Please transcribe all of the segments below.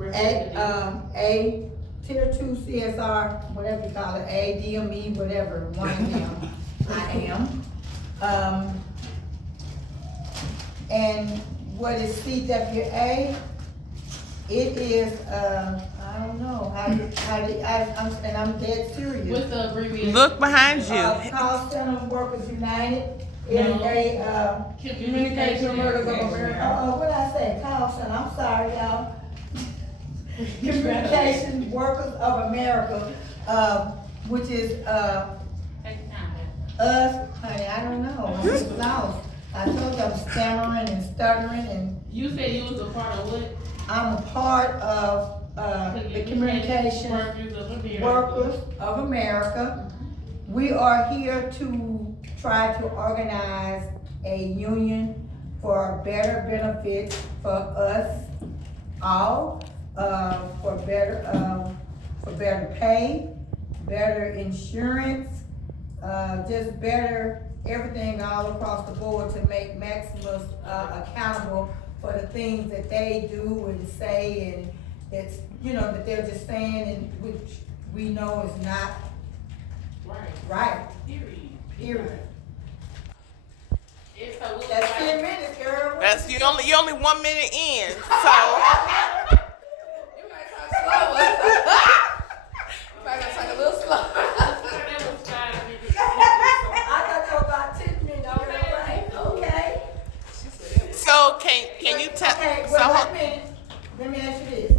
A tier 2 CSR, whatever you call it, A, DME, whatever, one of them, I am. And what is CWA? It is, I don't know, and I'm dead serious. What's the abbreviation? Look behind you. Call Center Workers United is a, Communication Workers of America. What did I say? Call Center, I'm sorry, y'all. Communication Workers of America, which is, us, honey, I don't know, I'm just lost. I told you I'm stammering and stuttering and. You said you was a part of what? I'm a part of, the Communication Workers of America. We are here to try to organize a union for better benefits for us all, for better pay, better insurance, just better everything all across the board to make Maximus accountable for the things that they do and say, and that's, that they're just saying, and which we know is not right. Period. That's 10 minutes, girl. That's you only 1 minute in. So You might talk slower. You might talk a little slower. I got to go about 10 minutes, right? Okay. so can you tell? Okay, So well, 1 minute. Let me ask you this.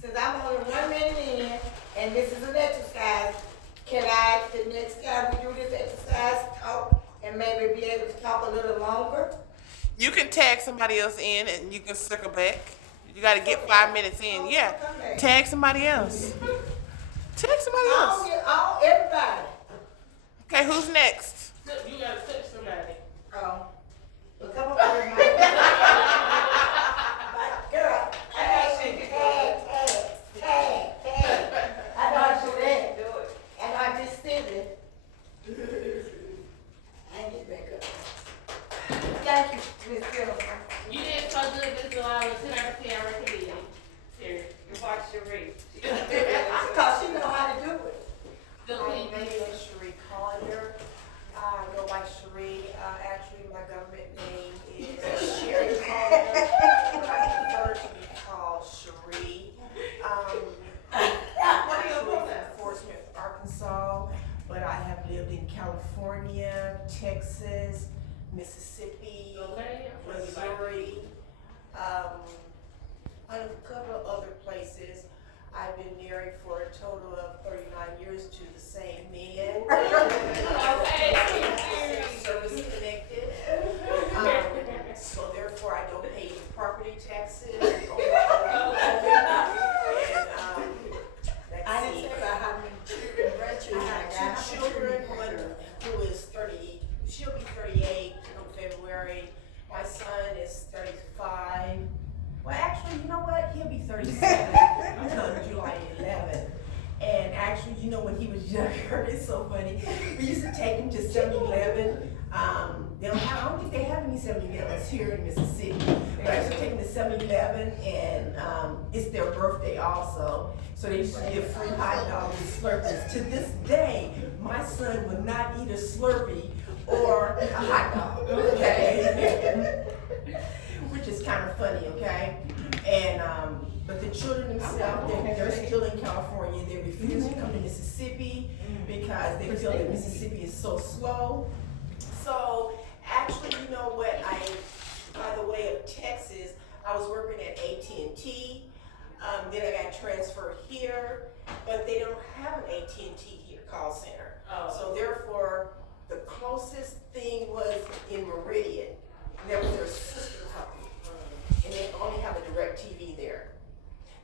Since I'm only 1 minute in, and this is an exercise, can I, the next time we do this exercise, talk and maybe be able to talk a little longer? you can tag somebody else in and you can circle back. You got to get 5 minutes in. Yeah, tag somebody else. Tag somebody else. Everybody. Okay, who's next? You gotta touch somebody. Oh. Well, come on, everybody. Girl, tag. I know I should have. Do it. And I just did it. I ain't get back up. Thank you, Miss Jennifer. You did so good this July with 10 out of 10 recommended. Here, you watch your rate. Cause she know how to do it. My name is Cherie Collier. I go by Cherie. Actually, my government name is Sherry Collier, but I prefer to be called Cherie. I'm actually from Fort Smith, Arkansas, but I have lived in California, Texas, Mississippi, Missouri, and a couple of other places. I've been married for a total of 39 years to the same man. Service connected. So therefore I don't pay any property taxes. And, I didn't say about how many children, grandchildren I I have got. 2 children, one who is 30, she'll be 38 in February. My son is 35. Well, actually, you know what? He'll be 37 on July 11th. And actually, when he was younger, it's so funny. We used to take him to 7-Eleven. They don't have, I don't think they have any 7-Elevens here in Mississippi. But I used to take him to 7-Eleven, and it's their birthday also. So they used to give free hot dogs and Slurpees. To this day, my son would not eat a Slurpee or a hot dog, okay? Which is kind of funny, okay? And, but the children themselves, they're still in California. They refuse to come to Mississippi because they feel that Mississippi is so slow. So, actually, you know what, by the way of Texas, I was working at AT&T, then I got transferred here, but they don't have an AT&T here call center. So therefore, the closest thing was in Meridian. That was their sister company, and they only have a DirecTV there.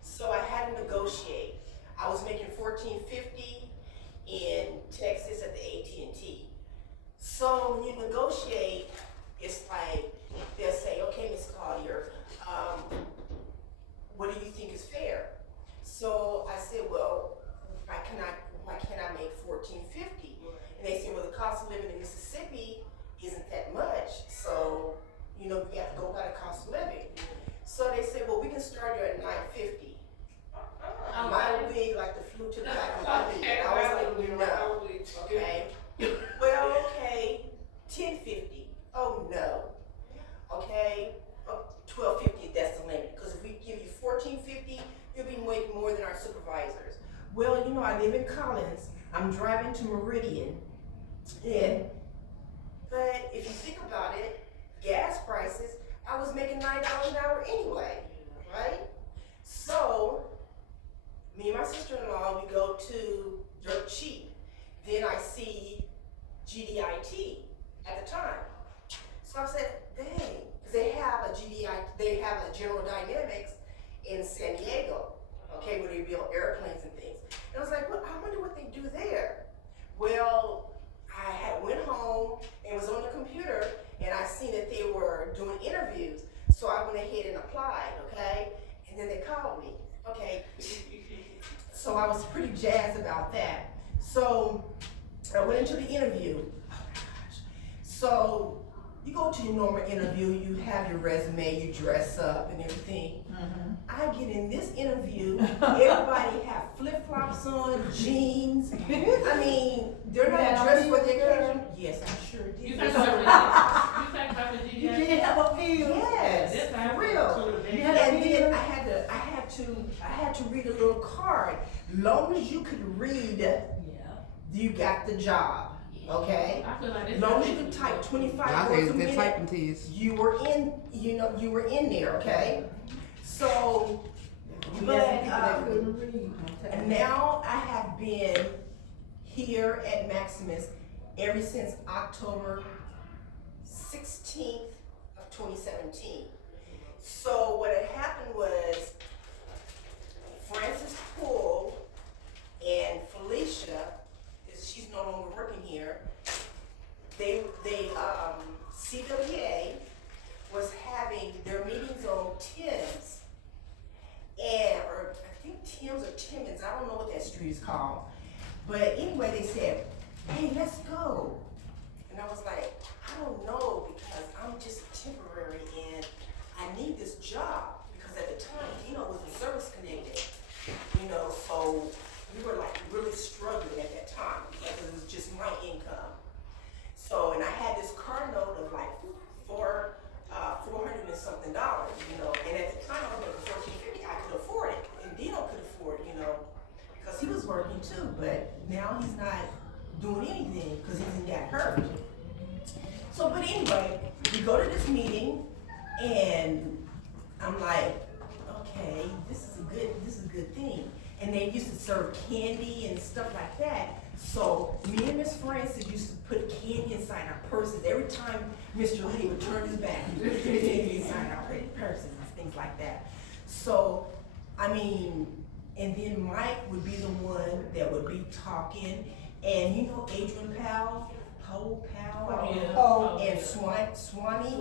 So I had to negotiate. I was making $14.50 in Texas at the AT&T. So when you negotiate, it's like they'll say, "Okay, Ms. Collier, what do you think is fair?" So I said, "Well, why can't I make $14.50?" And they said, "Well, the cost of living in Mississippi isn't that much, so we have to go by the cost of living." So they said, "Well, we can start you at $9.50." know, I live in Collins. I'm driving to Meridian. But if you think about it, gas prices, I was making $9 an hour anyway, right? So, me and my sister-in-law, we go to Dirt Cheap. Then I see GDIT at the time. So I said, dang, because they have a General Dynamics in San Diego, okay, where they build airplanes and things. And I was like, well, I wonder what they do there. Well, I had went home and was on the computer, and I seen that they were doing interviews. So I went ahead and applied, okay? And then they called me, okay? So I was pretty jazzed about that. So I went into the interview. Oh my gosh. So you go to your normal interview, you have your resume, you dress up and everything. I get in this interview, everybody have flip-flops on, jeans. I mean, they're not dressed for the occasion. Yes, I sure did. You think about the You did have a feel. Yes, For real. You had a And then feel. I had to read a little card. Long as you could read, you got the job. Okay? I feel like Long as you could type 25 I words say a good minute, typing test. you were in, you were in there, okay? So, but, and now I have been here at Maximus ever since October 16th of 2017. So what had happened was Francis Poole and Felicia, she's no longer working here, CWA was having their meetings on Timms, or I think Timms or Timmins, I don't know what that street is called. But anyway, they said, hey, let's go. And I was like, I don't know, because I'm just temporary and I need this job. Because at the time, it was a service connected, so we were like really struggling at that time because it was just my income. So, and I had this car note of like $400 and something, and at the time I was making $14.50, I could afford it, and Dino could afford it, because he was working too, but now he's not doing anything because he got hurt. So, but anyway, we go to this meeting, and I'm like, okay, this is a good thing. And they used to serve candy and stuff like that. So me and Miss Francis used to put candy inside our purses. Every time Mr. Lee would turn his back, we would put candy inside our purses and things like that. So, and then Mike would be the one that would be talking. And Adrian Powell, and Swanee,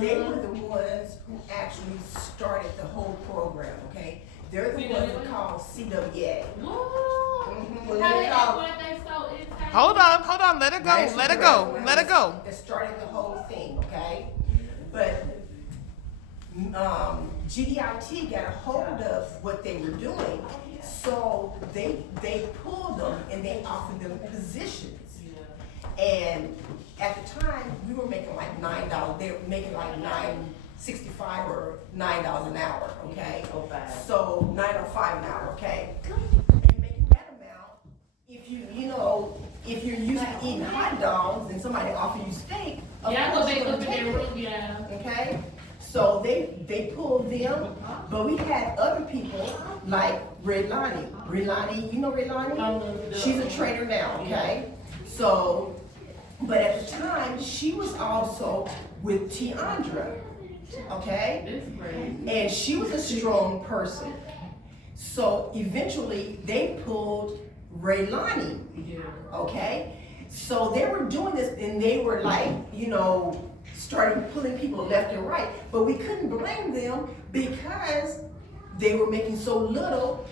they were the ones who actually started the whole program, okay? They're the ones that called CWA. Hold on, let it go. That started the whole thing, okay? But GDIT got a hold of what they were doing, so they pulled them and they offered them positions. And at the time, we were making like $9. They were making like $9.65 or $9 an hour, okay? So $9.05 an hour, okay? And making that amount, if you're used to eating hot dogs and somebody offers you steak, okay? So they pulled them, but we had other people like Redlani. Redlani, you know Redlani? She's a trainer now, okay? So, but at the time, she was also with Tiandra, okay? And she was a strong person. So eventually, they pulled Raylani, okay? So they were doing this, and they were like, started pulling people left and right. But we couldn't blame them because they were making so little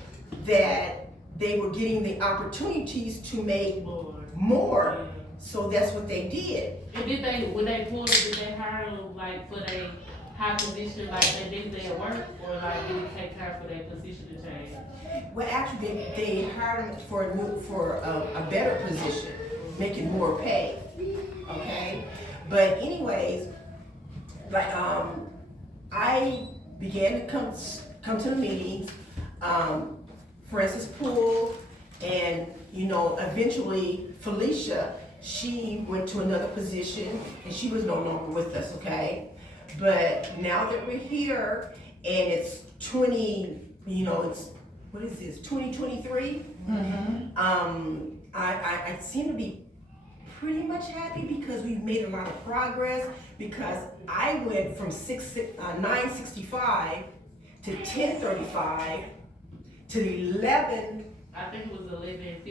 that they were getting the opportunities to make more. So that's what they did. And when they pulled it, did they hire them like for a high position like they did their work, or like did it take time for their position to change? Well, actually, they hired them for a better position, making more pay. Okay, but anyways, like I began to come to the meetings. Francis Poole And, you know, eventually Felicia, she went to another position and she was no longer with us, okay? But now that we're here and it's 2023, I seem to be pretty much happy because we've made a lot of progress, because I went from 965 to 1035 to 11. I think it was 11,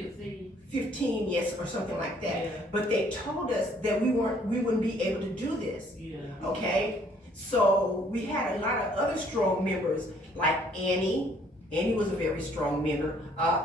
15, yes, or something like that. Yeah. But they told us that we wouldn't be able to do this. Yeah. Okay? So we had a lot of other strong members, like Annie. Annie was a very strong member,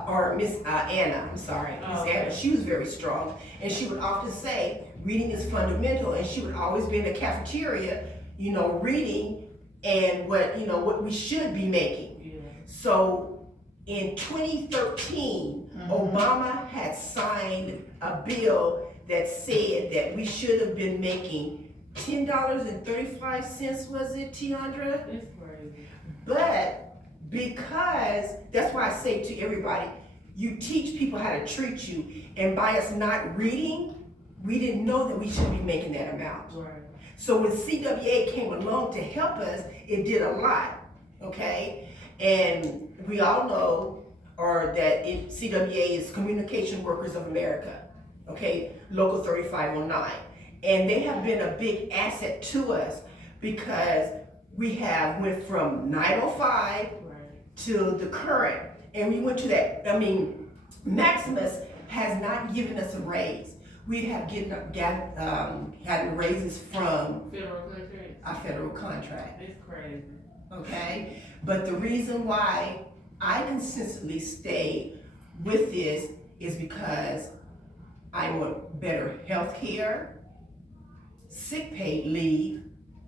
or Miss Anna, I'm sorry, Miss Anna, she was very strong. And she would often say, reading is fundamental, and she would always be in the cafeteria, you know, reading and what we should be making. Yeah. So in 2013, Obama had signed a bill that said that we should have been making $10.35, was it, Tiandra? It's crazy. But because, that's why I say to everybody, you teach people how to treat you, and by us not reading, we didn't know that we should be making that amount. Right. So when CWA came along to help us, it did a lot, okay? And we all know that CWA is Communication Workers of America, okay, Local 3509. And they have been a big asset to us because we have went from 905 to the current, and we went to that. I mean, Maximus has not given us a raise. We have gotten raises from Federal contract. our federal contract. It's crazy. Okay, but the reason why I consistently stay with this is because I want better health care, sick pay leave,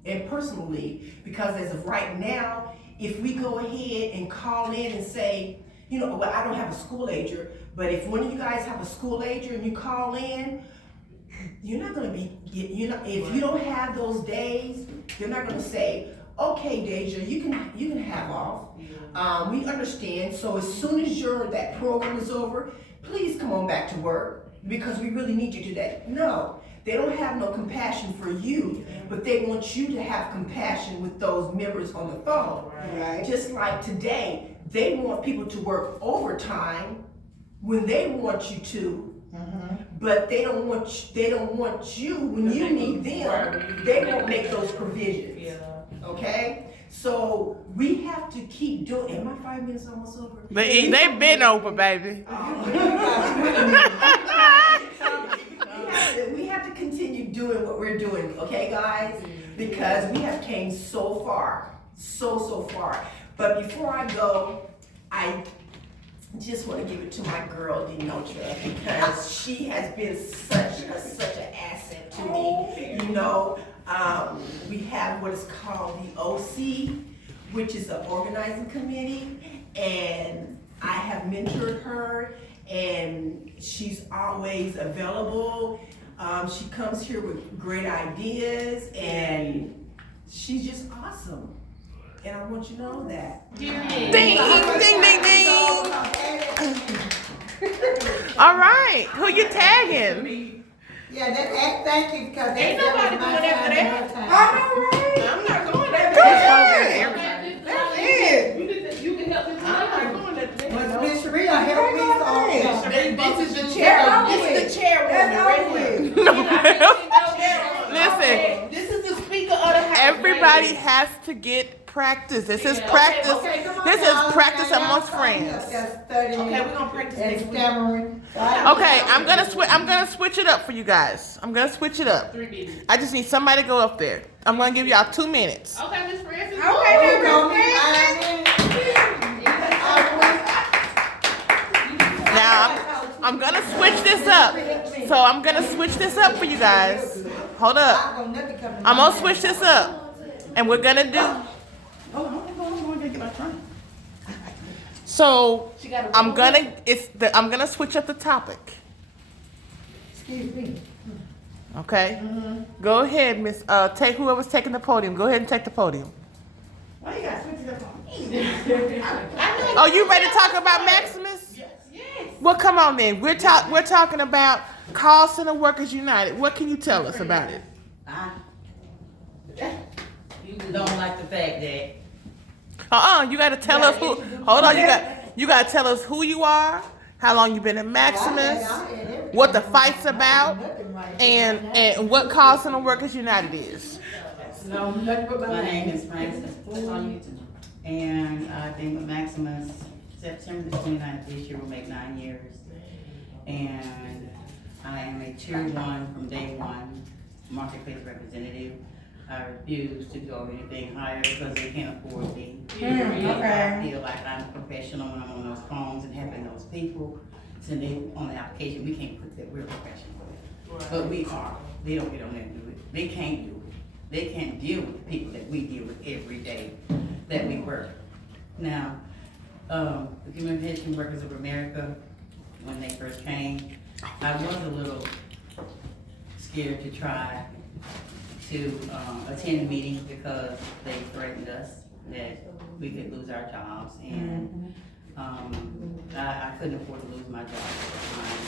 and personal leave. Because as of right now, if we go ahead and call in and say, you know, well, I don't have a school ager, but if one of you guys have a school ager and you call in, you're not gonna be, if you don't have those days, they're not gonna say, okay, Deja, you can have off. We understand. So as soon as that program is over, please come on back to work because we really need you today. No, they don't have no compassion for you, but they want you to have compassion with those members on the phone. Right. Just like today, they want people to work overtime when they want you to. But they don't want you when you need them. They won't make those provisions. Yeah. Okay? So we have to keep doing. Am I 5 minutes almost over? They been over, baby. We have to continue doing what we're doing, okay, guys? Because we have came so far, so far. But before I go, I just want to give it to my girl, Denotra, because she has been such an asset to me. You know, we have what is called the OC, which is an organizing committee, and I have mentored her, and she's always available. She comes here with great ideas, and she's just awesome. And I want you to know that. Ding, ding, ding, ding. All right, who you tagging? Yeah, thank you, because Ain't nobody going after that. I'm I'm not going there. Go ahead. That's it. You can help me. I'm not going there. But Miss Rita helped me so. This is the chairwoman. This is the chairwoman right here. Listen, This is the speaker of the house. everybody has to get practice. This is practice. Okay, come on This now. is practice Now, amongst y'all friends. That's 30 Okay, we're gonna practice and next week. stammering. Okay, I'm gonna switch it up for you guys. I'm gonna switch it up. 3 minutes. I just need somebody to go up there. I'm gonna give y'all 2 minutes. Okay, Miss Francis. Okay, go. Now I'm gonna switch this up. So I'm gonna switch this up for you guys. Hold up. I'm gonna switch this up, and we're gonna do. So I'm gonna switch up the topic. Excuse me. Okay. Go ahead, Miss. Take whoever's taking the podium. Go ahead and take the podium. Why you gotta switch it up on me? Oh, you ready to talk about Maximus? Yes. Well, come on then. We're talking about Call Center Workers United. What can you tell us about it? I don't like the fact that You gotta tell us who. Hold on, you gotta tell us who you are, how long you been at Maximus, what the fight's about, and what Call Center Workers United is. my name is Francis, and I've been with Maximus September the 29th this year will make 9 years. And I am a tier 1 from day one, marketplace representative. I refuse to go anything higher because they can't afford me. I feel like I'm a professional when I'm on those phones and helping those people. So they, on the application, we can't put that we're professional. But we are. They don't get on there and do it. They can't do it. They can't deal with the people that we deal with every day that we work. Now, the Communication Workers of America, when they first came, I was a little scared to try to attend the meeting because they threatened us that we could lose our jobs, and I couldn't afford to lose my job at the time.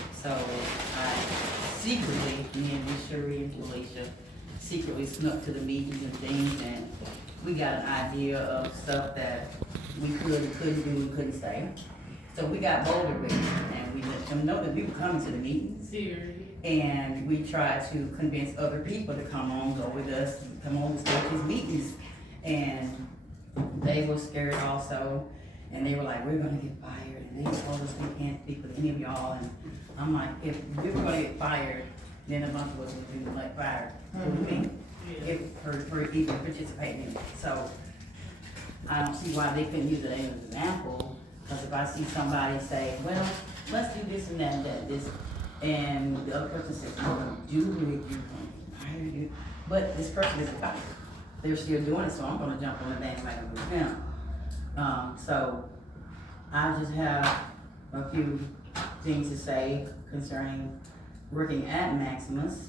And so I secretly, me and Miss Cherie and Felicia, secretly snuck to the meetings and things, and we got an idea of stuff that we could and couldn't do and couldn't say. So we got bolder with it, and we let them know that we were coming to the meetings. And we tried to convince other people to come on, go with us, come on and start these meetings. And they were scared also, and they were like, we're gonna get fired, and they told us we can't speak with any of y'all. And I'm like, if we were gonna get fired, then a bunch of us would be like fired. What do you mean? For even participating in it. So I don't see why they couldn't use it as an example, because if I see somebody say, well, let's do this and that and that, this, and the other person says, I'm gonna do it, you're gonna hire you, but this person isn't fired. They're still doing it, so I'm gonna jump on the bandwagon with them. So I just have a few things to say concerning working at Maximus.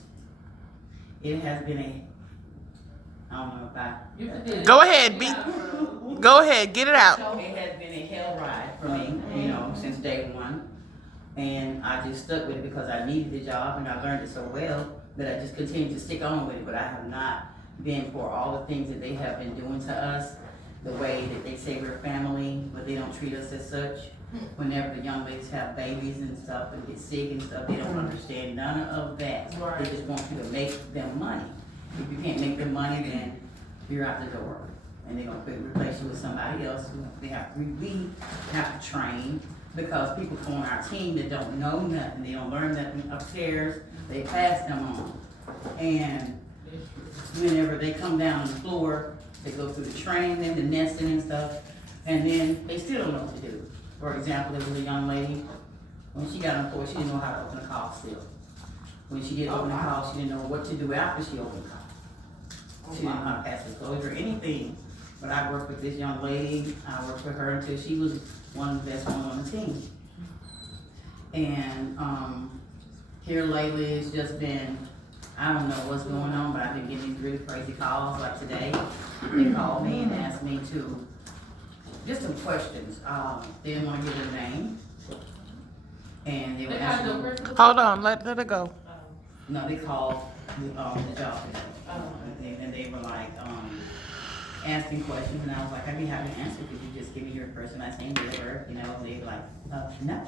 It has been I don't know if I... Go ahead, go ahead, get it out. It has been a hell ride for me, since day one. And I just stuck with it because I needed the job and I learned it so well that I just continued to stick on with it. But I have not been for all the things that they have been doing to us, the way that they say we're family, but they don't treat us as such. Whenever the young ladies have babies and stuff and get sick and stuff, they don't understand none of that. They just want you to make them money. If you can't make them money, then you're out the door. And they're gonna replace you with somebody else. We have to train, because people on our team that don't know nothing, they don't learn nothing upstairs, they pass them on. And whenever they come down on the floor, they go through the training, the nesting and stuff, and then they still don't know what to do. For example, there was a young lady, when she got on the floor, she didn't know how to open a call still. When she did open a call, she didn't know what to do after she opened the call. She didn't know how to pass disclosure or anything. But I worked with this young lady, I worked with her until she was one of the best ones on the team. And here lately, it's just been, I don't know what's going on, but I've been getting these really crazy calls. Like today, they called me and asked me to, just some questions. They didn't want to give their name. And they were asking me, Hold on, let it go. no, they called the job today. And they were like, asking questions, and I was like, I'd be happy to answer. Could you just give me your first and last name, whatever? They were like, no.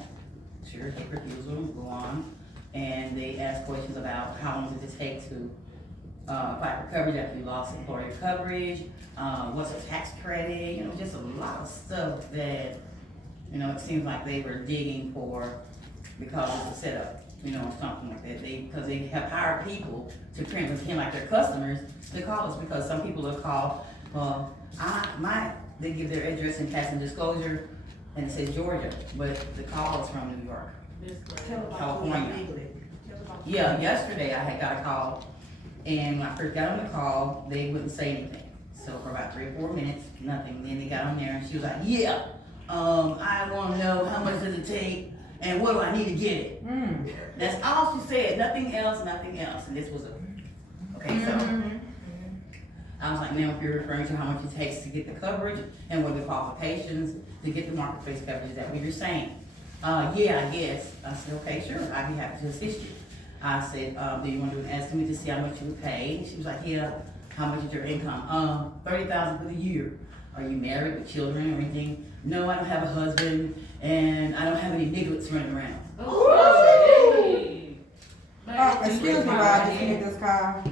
Sure, take refusal, go on. And they asked questions about how long does it take to apply for coverage after you lost employer coverage, what's a tax credit, just a lot of stuff that, it seems like they were digging for because it's a setup, something like that. Because they have hired people to pretend like they're customers to call us, because some people will call, well, they give their address and tax and disclosure, and it says Georgia, but the call is from New York, California. Yeah, yesterday I had got a call, and when I first got on the call, they wouldn't say anything. So for about 3 or 4 minutes, nothing. Then they got on there, and she was like, yeah, I want to know how much does it take, and what do I need to get it? That's all she said, nothing else. And this was okay, so. I was like, now if you're referring to how much it takes to get the coverage and what are the qualifications to get the marketplace coverage, is that what you're saying? Yeah, I guess. I said, okay, sure, I'd be happy to assist you. I said, do you want to do an estimate to see how much you would pay? She was like, yeah, how much is your income? 30,000 for the year. Are you married with children or anything? No, I don't have a husband, and I don't have any nigglets running around. Excuse me while I just get this car.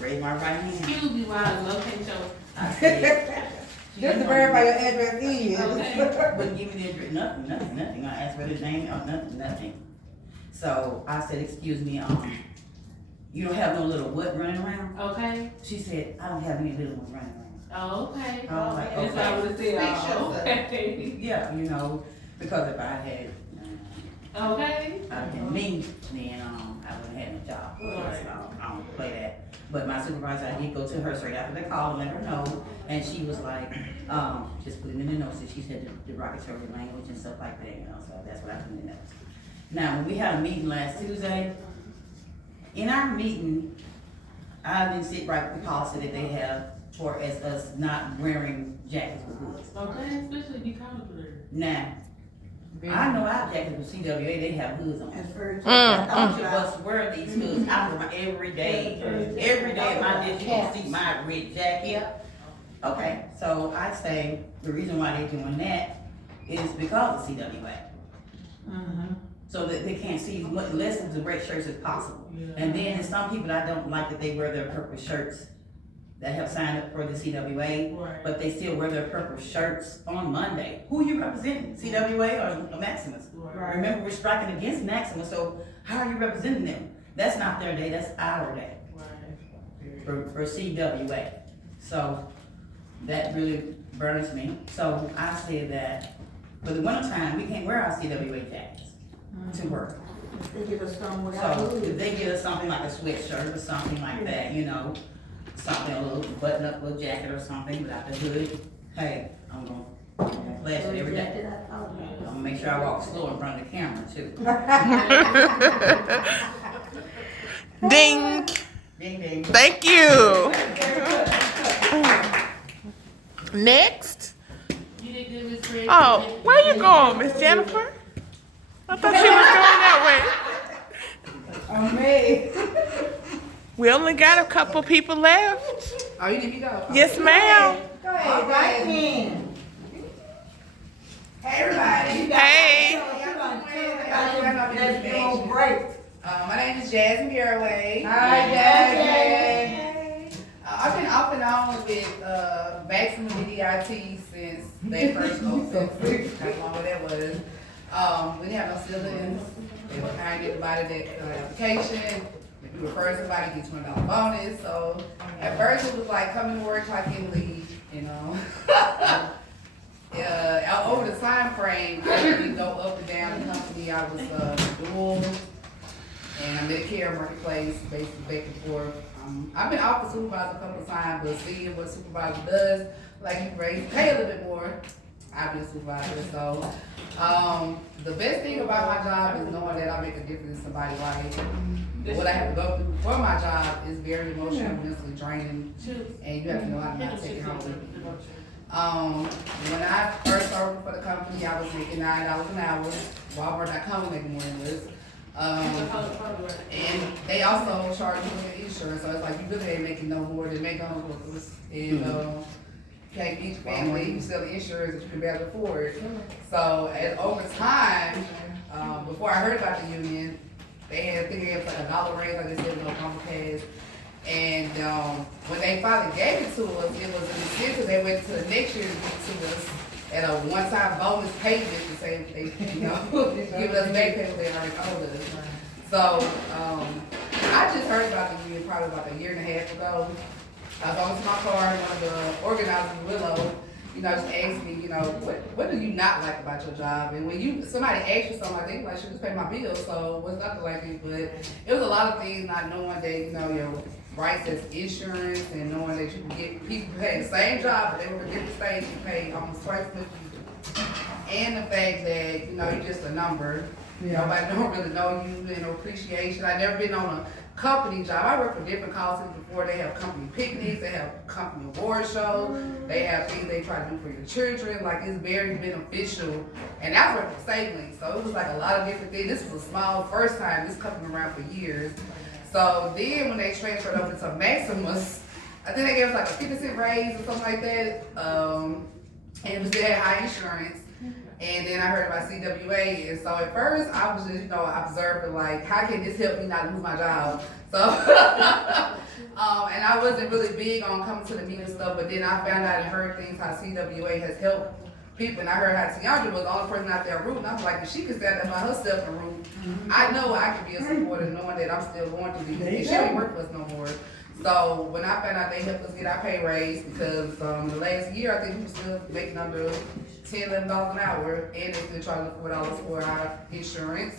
Raise my right hand. Excuse me while I locate your. I said, Just to verify your address is. Okay. wouldn't give me the address, nothing. I asked for the name, nothing. So I said, excuse me, you don't have no little what running around? Okay. She said, I don't have any little ones running around. Oh, okay. I was like, That's what I would have said. Okay. Yeah, because if I had, Okay. I'd been me, then, I wouldn't have no job. Right. So, I don't play that. But my supervisor, I did go to her straight after the call and let her know, and she was like, just put it in the notes that she said the derogatory language and stuff like that, so that's what I put in the notes. Now, when we had a meeting last Tuesday, in our meeting, I didn't sit right with the policy that they have for as us not wearing jackets with hoods. Okay, especially if you come to there. Now, I know our jackets with CWA, they have hoods on. That's very true. Each of us wear these hoods. I wear my every day at my district, you can see my red jacket. Okay, so I say, the reason why they're doing that is because of CWA. So that they can't see as much less of the red shirts as possible. And then there's some people I don't like that they wear their purple shirts that have signed up for the CWA, Right. but they still wear their purple shirts on Monday. Who are you representing, CWA or Maximus? Right. Remember, we're striking against Maximus, so how are you representing them? That's not their day, that's our day Right. for CWA. So that really burns me. So I said that for the winter time, we can't wear our CWA jackets to work. They get us some without So hood. if they get us something like a sweatshirt or something like that, something, a little button-up little jacket or something without the hood, hey, I'm gonna flash it every day. I'm gonna make sure I walk slow in front of the camera too. Ding. Ding, ding. Thank you. Next. You did good, Miss Fred. Oh, where you going, Miss Jennifer? I thought she was going that way. We only got a couple people left. Oh, you need me to go? Yes, ma'am. Go ahead, right then. Hey, everybody. Hey. Let's go break. My name is Jasmine Garraway. Hi, Jasmine. I've been off and on with Maximum VDIT since they first opened. How long that was. We didn't have no ceilings. They were kind to everybody that application. If you refer somebody, get $20 bonus. So at first it was like coming to work, clock in, leave, over the time frame, I didn't go up and down the company. I was dual and Medicare Marketplace, basically back and forth. I've been off the supervisor a couple of times, but seeing what supervisor does, like you raise pay a little bit more, I've been a supervisor. So the best thing about my job is knowing that I make a difference in somebody's life. What I have to go through for my job is very emotional and mentally draining, and you have to know how to not take it home with you. When I first started for the company, I was making $9 an hour. Walmart.com was making more than this. And they also charge you for insurance, so it's like you really ain't making no more than McDonald's workers. And can't feed your family, you sell the insurance that you can barely afford. So over time, before I heard about the union, they had figured it was like $1 raise, like they said, no complicated. And when they finally gave it to us, it was an incentive. They went to the next year to give it to us at a one-time bonus payment to say they, give us back pay what they already owed us. So I just heard about the union probably about a year and a half ago. I was on to my car, and one of the organizers, Willow, just asked me, what do you not like about your job? And when somebody asks you something like that, you're like, should just pay my bills, so what's nothing like it? But it was a lot of things not knowing that, your rights as insurance and knowing that you can get people who had the same job, but they were in different states, you pay almost twice as much as you do. And the fact that, you're just a number. Nobody don't really know you and no appreciation. I've never been on a company job. I work for different call centers before. They have company picnics, they have company award shows, they have things they try to do for your children. Like, it's very beneficial. And I worked for SafeLink, so it was like a lot of different things. This was a small first time, this company around for years. So then when they transferred over to Maximus, I think they gave us like a 50-cent raise or something like that. And we still had high insurance. And then I heard about CWA, and so at first I was just, observing like, how can this help me not lose my job? So, and I wasn't really big on coming to the meeting and stuff, but then I found out and heard things how CWA has helped people, and I heard how Tiandra was the only person out there rooting. I was like, if she can stand up by herself and root, I know I can be a supporter knowing that I'm still going to be, and she don't work for us no more. So when I found out they helped us get our pay raise, because the last year I think we were still making under $10, $11 an hour, and they still charging $4 for our insurance.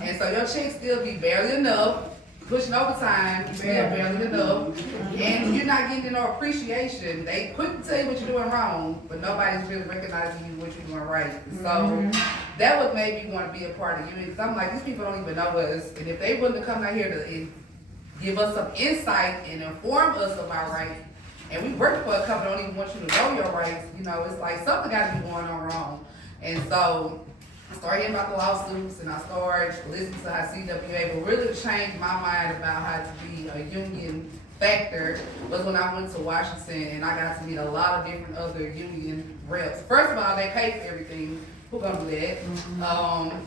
And so your checks still be barely enough, pushing overtime, still barely enough, and you're not getting no appreciation. They quick to tell you what you're doing wrong, but nobody's really recognizing you what you're doing right. So that what made me want to be a part of you. Because I'm like, these people don't even know us, and if they wouldn't have come out here to give us some insight and inform us of our rights, and we work for a company that don't even want you to know your rights, it's like something got to be going on wrong. And so I started hearing about the lawsuits, and I started listening to how CWA, but really changed my mind about how to be a union factor was when I went to Washington, and I got to meet a lot of different other union reps. First of all, they pay for everything. Who gonna do that?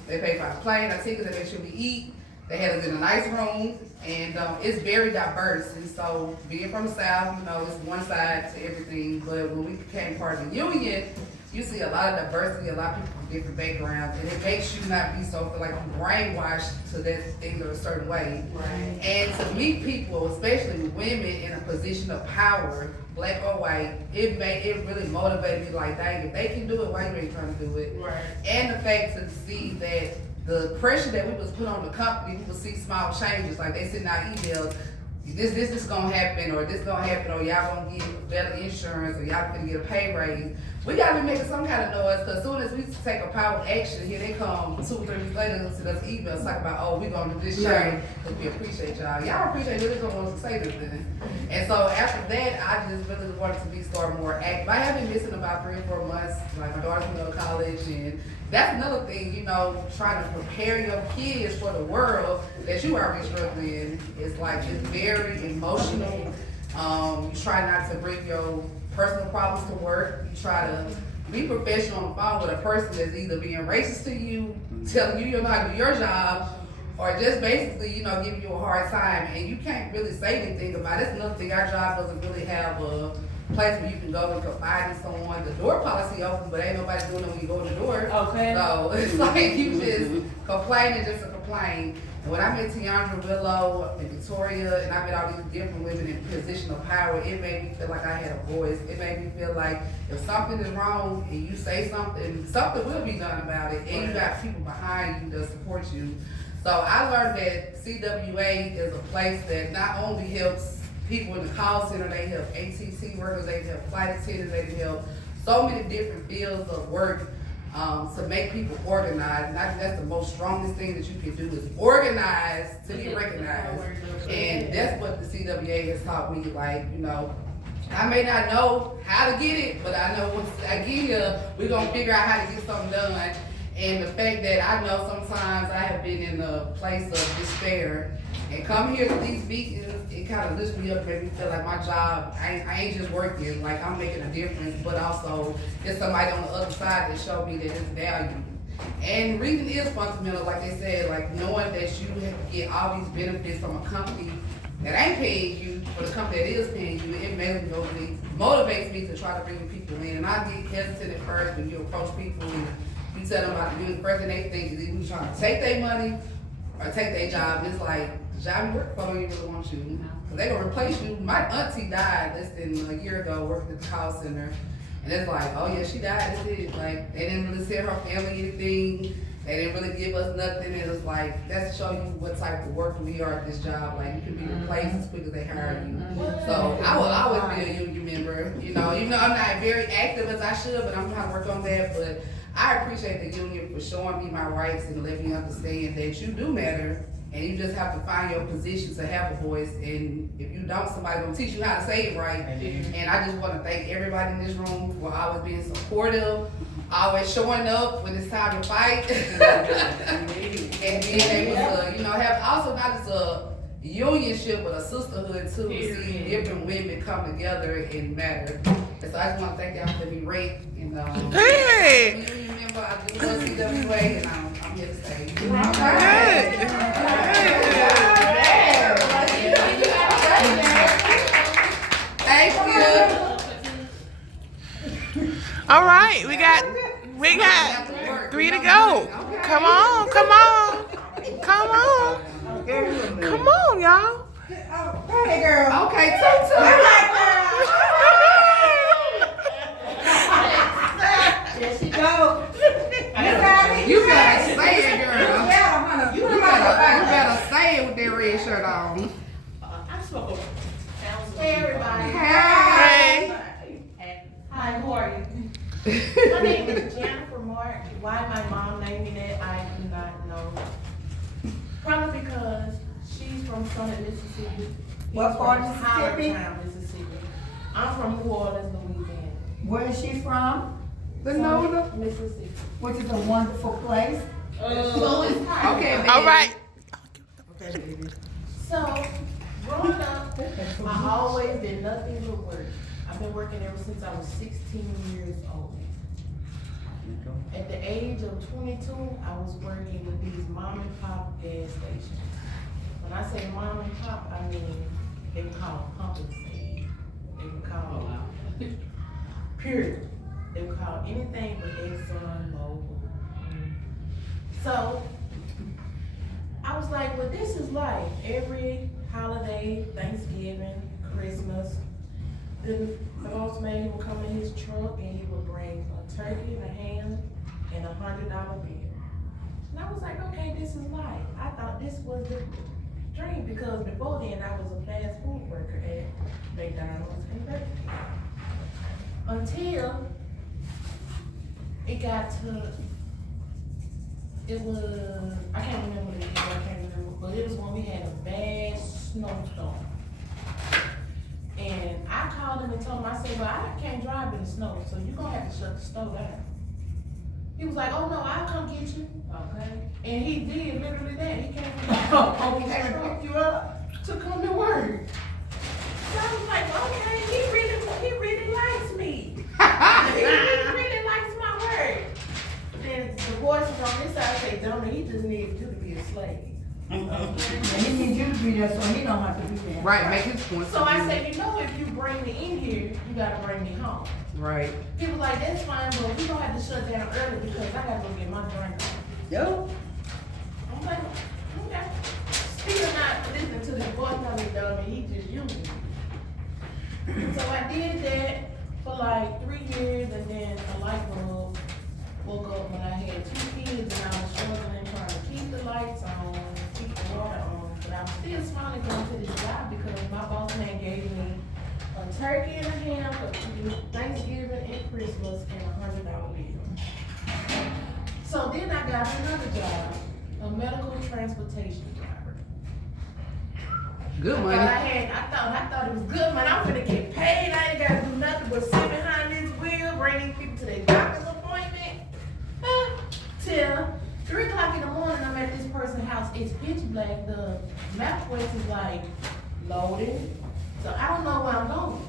They pay for our plane, our tickets, they make sure we eat. They had us in a nice room, and it's very diverse. And so, being from the South, it's one side to everything. But when we became part of the union, you see a lot of diversity, a lot of people from different backgrounds, and it makes you not be so feel like you're brainwashed to that things are a certain way. Right. And to meet people, especially women in a position of power, black or white, it really motivated me. Like, dang, if they can do it, why you ain't trying to do it? Right. And the fact to see that the pressure that we was put on the company, people see small changes, like they send out emails, this is gonna happen, or this gonna happen, or y'all gonna get better insurance, or y'all gonna get a pay raise. We gotta be making some kind of noise, because as soon as we take a power action, here they come 2 or 3 weeks later and send us emails talking about, oh, we gonna do this change, because we appreciate y'all. Y'all appreciate it, they don't want us to say anything. And so after that, I just really wanted to start more active. I have been missing about 3 or 4 months, like my daughter's going to college, and that's another thing, trying to prepare your kids for the world that you already struggling in. It's like, it's very emotional. You try not to bring your personal problems to work. You try to be professional on the phone with a person that's either being racist to you, telling you you're not doing your job, or just basically, giving you a hard time, and you can't really say anything about it. That's another thing, our job doesn't really have a place where you can go and confide in someone. The door policy open, but ain't nobody doing it when you go to the door. Okay. So it's like you just complaining just to complain. And when I met Tiandra, Willow, and Victoria, and I met all these different women in position of power, it made me feel like I had a voice. It made me feel like if something is wrong and you say something, something will be done about it, and you got people behind you that support you. So I learned that CWA is a place that not only helps people in the call center, they help ATT workers, they help flight attendants, they help so many different fields of work to make people organized. And I think that's the most strongest thing that you can do is organize to be recognized. And that's what the CWA has taught me. Like, I may not know how to get it, but I know once I get here, we're gonna figure out how to get something done. And the fact that I know sometimes I have been in a place of despair, and come here to these meetings, it kind of lifts me up, makes me feel like my job, I ain't just working, like I'm making a difference, but also there's somebody on the other side that showed me that it's value. And reading is fundamental, like they said, like knowing that you have to get all these benefits from a company that ain't paying you, for the company that is paying you, it motivates me to try to bring people in. And I get hesitant at first when you approach people and you tell them about the first thing they think is either trying to take their money or take their job. It's like, the job you work for don't even really want you. Because they're going to replace you. My auntie died less than a year ago working at the call center. And it's like, oh yeah, she died, that's it. Like, they didn't really send her family anything. They didn't really give us nothing. And it's like, that's to show you what type of worker we are at this job. Like, you can be replaced as quick as they hire you. So I will always be a union member. Even though I'm not very active as I should, but I'm trying to work on that. But I appreciate the union for showing me my rights and letting me understand that you do matter And you just have to find your position to have a voice. And if you don't, somebody's gonna teach you how to say it right. And I just wanna thank everybody in this room for always being supportive, always showing up when it's time to fight. And being able to, you know, have also not just a unionship, but a sisterhood too. To see different women come together and matter. And so I just wanna thank y'all for being great. And Hey! you remember I do love CWA and I'm here to stay. Thank you. All right, we got 3 to go. Come on, come on, come on, come on, y'all. Hey, girl. Okay, two. There she go. You better say it, girl. Yeah, honey. You better say it with that red shirt on. Hey, everybody. Hey. Hi, who are you? My name is Jennifer Mark. Why my mom named me that, I do not know. Probably because she's from Summit, Mississippi. What He's part from of Mississippi? Howardtown, Mississippi. I'm from New Orleans, Louisiana. Where is she from? Summit, Mississippi. Which is a wonderful place. Okay, All right. So, growing up, I always did nothing but work. I've been working ever since I was 16 years old. At the age of 22, I was working with these mom and pop gas stations. When I say mom and pop, I mean, they would call it pump and save. They would call it, period. They would call anything but Exxon, Mobil. So, I was like, well, this is life. Every holiday, Thanksgiving, Christmas, then the postman would come in his truck and he would bring a turkey and a ham and $100 bill. And I was like, okay, this is life. I thought this was the dream because before then I was a fast food worker at McDonald's and Burger King. Until it got to, it was, I can't remember the year, but it was when we had a bad snowstorm. And I called him and told him, I said, well, I can't drive in the snow, so you're gonna have to shut the store down. He was like, oh no, I'll come get you. Okay. And he did literally that. He came to pick you up to come to work. So I was like, okay, he really likes me. He really likes my work. Then the voices on this side say, Donna, he just needs you to be a slave. And he needs you to be there, so he don't have to be there. Right, make his point. So I said, you know, if you bring me in here, you gotta bring me home. Right. He was like, that's fine, but we gonna have to shut down early because I gotta go get my drink on. Yo. I'm like, okay. Still not listening to the voice on me, though, and he just used me. So I did that for like 3 years, and then a light bulb woke up when I had 2 kids, and I was struggling trying to keep the lights on, keep the water on, but I'm still smiling going to this job because my boss man gave me a turkey and a ham for Thanksgiving and Christmas and $100 bill. So then I got another job, a medical transportation driver. Good I money. thought it was good money. I'm gonna get paid. I ain't gotta do nothing but sit behind this wheel, bring these people to their doctor's appointment. Till 3 o'clock in the morning, I'm at this person's house. It's pitch black. The map quest is like loading. So I don't know where I'm going.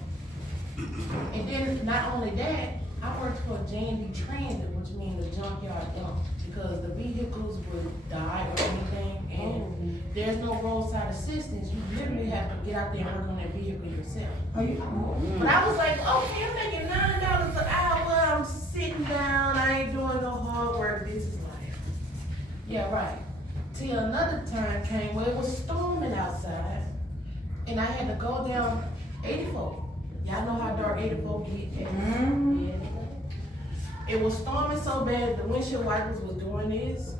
And then not only that, I worked for J&B Transit, which means the junkyard dump, because the vehicles would die or anything, and there's no roadside assistance. You literally have to get out there and work on that vehicle yourself. But I was like, okay, I'm making $9 an hour. I'm sitting down. I ain't doing no hard work. This is life. Yeah, right. Till another time came where it was storming outside, and I had to go down 84. Y'all know how dark 84 get. Yeah. It was storming so bad, the windshield wipers was doing this.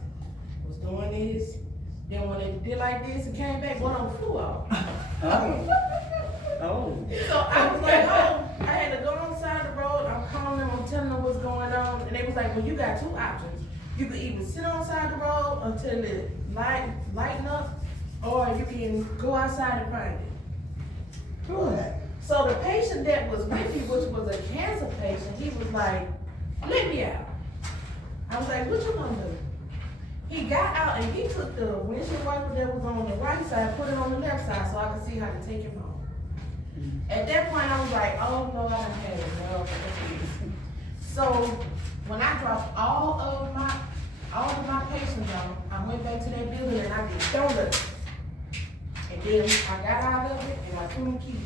Then when they did like this and came back, one of them flew off. Oh. So I was like, oh, I had to go on the side of the road. I'm calling them, I'm telling them what's going on. And they was like, well, you got 2 options. You could either sit on the side of the road until it lighten up, or you can go outside and find it. Good. So the patient that was with me, which was a cancer patient, he was like, let me out. I was like, what you gonna do? He got out and he took the windshield wiper that was on the right side, put it on the left side so I could see how to take him home. At that point, I was like, oh no, I done had enough of this. So when I dropped all of my patients off, I went back to that building and I did donuts. And then I got out of it and I threw them keys.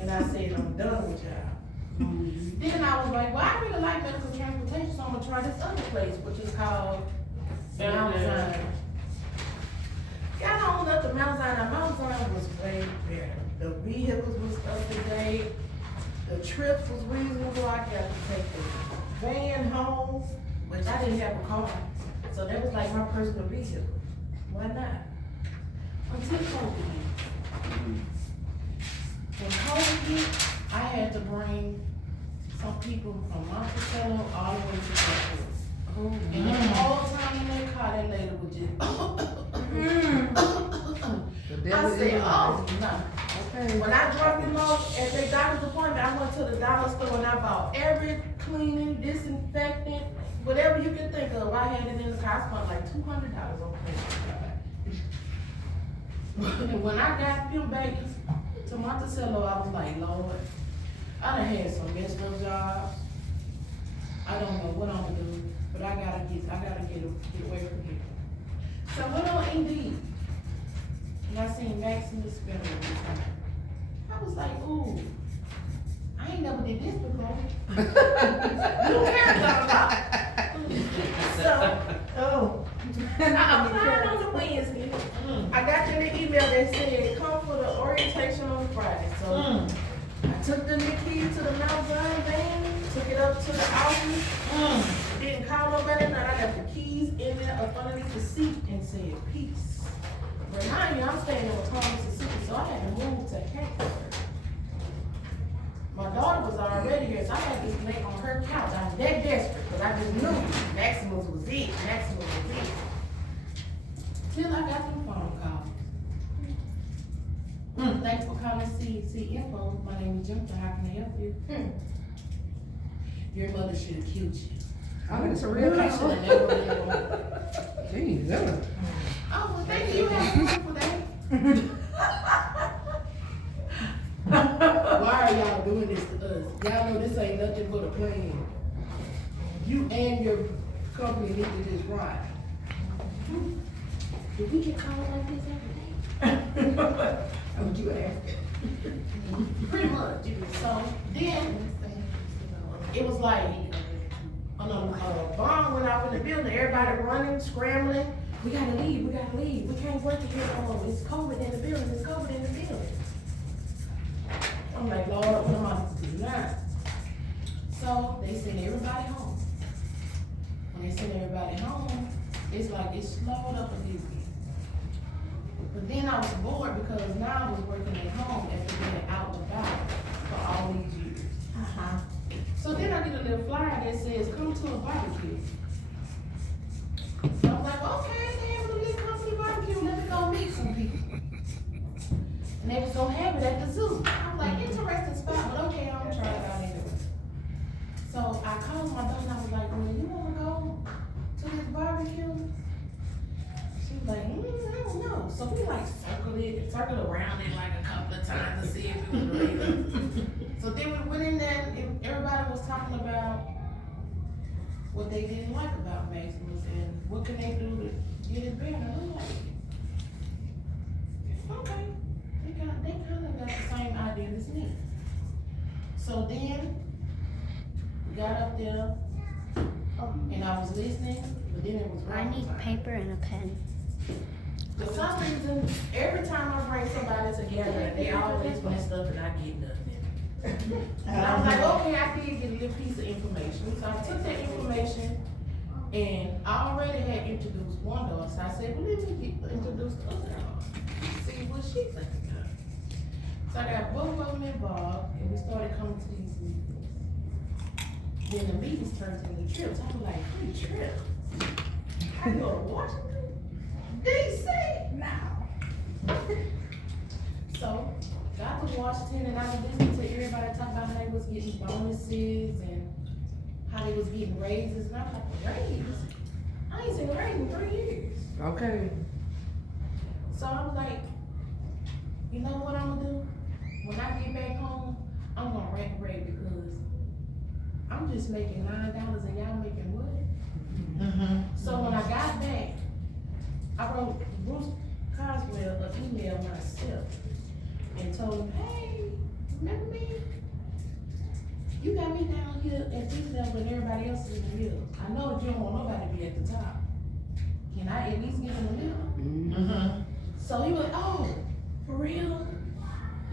And I said, I'm done with y'all. Then I was like, well, I really like medical transportation, so I'm gonna try this other place, which is called Mount Zion. Got on up to Mount Zion. Mount Zion was way better. The vehicles was up to date. The trips was reasonable. I got to take the van home, which I didn't have a car. So that was like my personal vehicle. Why not? Until COVID hit. When COVID hit, I had to bring some people from Monticello all the way to Texas. And the whole time in that car, that lady would just. I said, oh, no. When I dropped him off at their doctor's appointment, I went to the dollar store and I bought every cleaning, disinfectant, whatever you can think of. I had it in the car. I spent like $200 on cleaning. And when I got them back to Monticello, I was like, Lord, I done had some messed up jobs. I don't know what I'm gonna do, but I gotta get away from here. So I went on Indeed, and I seen Maximus Spinner this time. I was like, ooh, I ain't never did this before. You care about that. So, I applied on the Wednesday. I got you the email that said, come for the orientation on Friday. So, I took the key to the Mount Zion van, took it up to the office, didn't call nobody, and I got the keys in there up underneath the seat and said, peace. Remind you, I'm staying in Watonga, Mississippi, so I had to move to Hattiesburg. My daughter was already here, so I had to lay on her couch. I was that desperate, because I just knew Maximus was it. Till I got them phone calls. Thanks for calling CC Info. My name is Jennifer. How can I help you? Your mother should have killed you. I mean, it's a real case. Oh, Jeez, well, thank you. Have a wonderful day. Why are y'all doing this to us? Y'all know this ain't nothing but a plan. You and your company need to just ride. Do we get calls like this every day? Would you ask? Pretty much. So then it was like a bomb went off in the building. Everybody running, scrambling. We gotta leave. We can't work here no more. It's COVID in the building. I'm like, Lord, what am I to do now? So they sent everybody home. When they sent everybody home, it's like it slowed up a little bit. But then I was bored because now I was working at home after being out and about for all these years. So then I get a little flyer that says, come to a barbecue. So I'm like, okay, they have a little company barbecue, let me go meet some people. And they was gonna have it at the zoo. I'm like, interesting spot, but okay, I'm gonna try it out anyway. So I called my daughter and I was like, well, you wanna go to this barbecue? She was like, I don't know. So we like circled around it like a couple of times to see if it was real. So then we went in there and everybody was talking about what they didn't like about Maximus and what can they do to get it better. And I'm like, okay, they kind of got the same idea as me. So then we got up there and I was listening, but then it was I need paper and a pen. For some reason, every time I bring somebody together, they always mess up and I get nothing. And I was like, okay, I did get a little piece of information. So I took that information and I already had introduced one daughter. So I said, well, let me introduce the other daughter. See what she thinking of. So I got both of them involved and we started coming to these meetings. Then the meetings turned into trips. I was like, free trip? I go to Washington? DC? Now. So, got to Washington and I was listening to everybody talk about how they was getting bonuses and how they was getting raises. And I was like, raise? I ain't seen a raise in 3 years. Okay. So I was like, you know what I'm gonna do? When I get back home, I'm gonna rank rate because I'm just making $9 and y'all making what? So when I got back, I wrote Bruce Coswell an email myself and told him, hey, remember me? You got me down here at this level and everybody else is in the middle. I know that you don't want nobody to be at the top. Can I at least get in the middle? So he was like, oh, for real?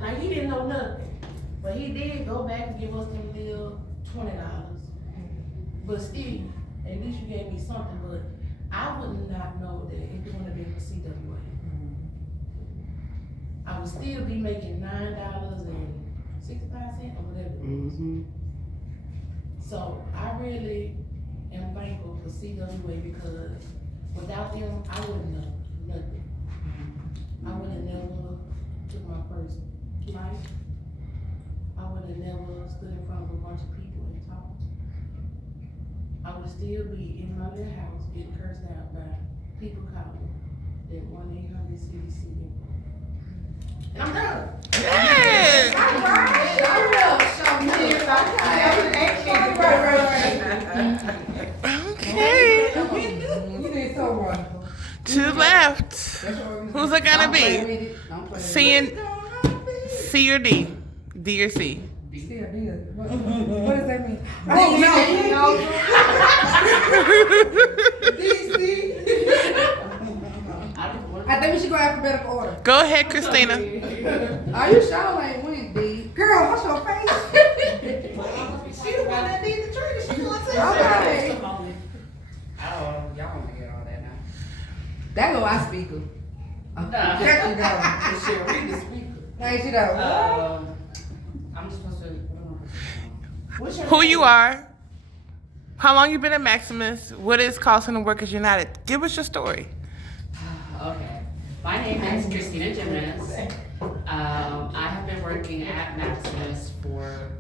Like he didn't know nothing. But he did go back and give us them little $20. But still, at least you gave me something, but I would not know that if it wouldn't have been for CWA. I would still be making $9.65 or whatever it was. So I really am thankful for CWA because without them, I wouldn't know nothing. I would have never took my first flight. I would have never stood in front of a bunch of people and talked. I would still be in my little house getting cursed out by people calling that 1-800-CDC. And I'm done. Yes. Okay. You did so wonderful. Two left. Who's it gonna be? C or D? D or C? What does that mean? I think we should go alphabetical order. Go ahead, Christina. Are you sure ain't win, D? Girl, what's your face? She the one that needs the trigger. She wants to Okay. Oh, y'all wanna get all that now. That go our speaker. There you go. She'll read the speaker. Thank you though. I'm supposed to. What's your Who you are? How long you been at Maximus? What is Carlson Workers United? Give us your story. Okay. My name is Christina Jimenez. I have been working at Maximus for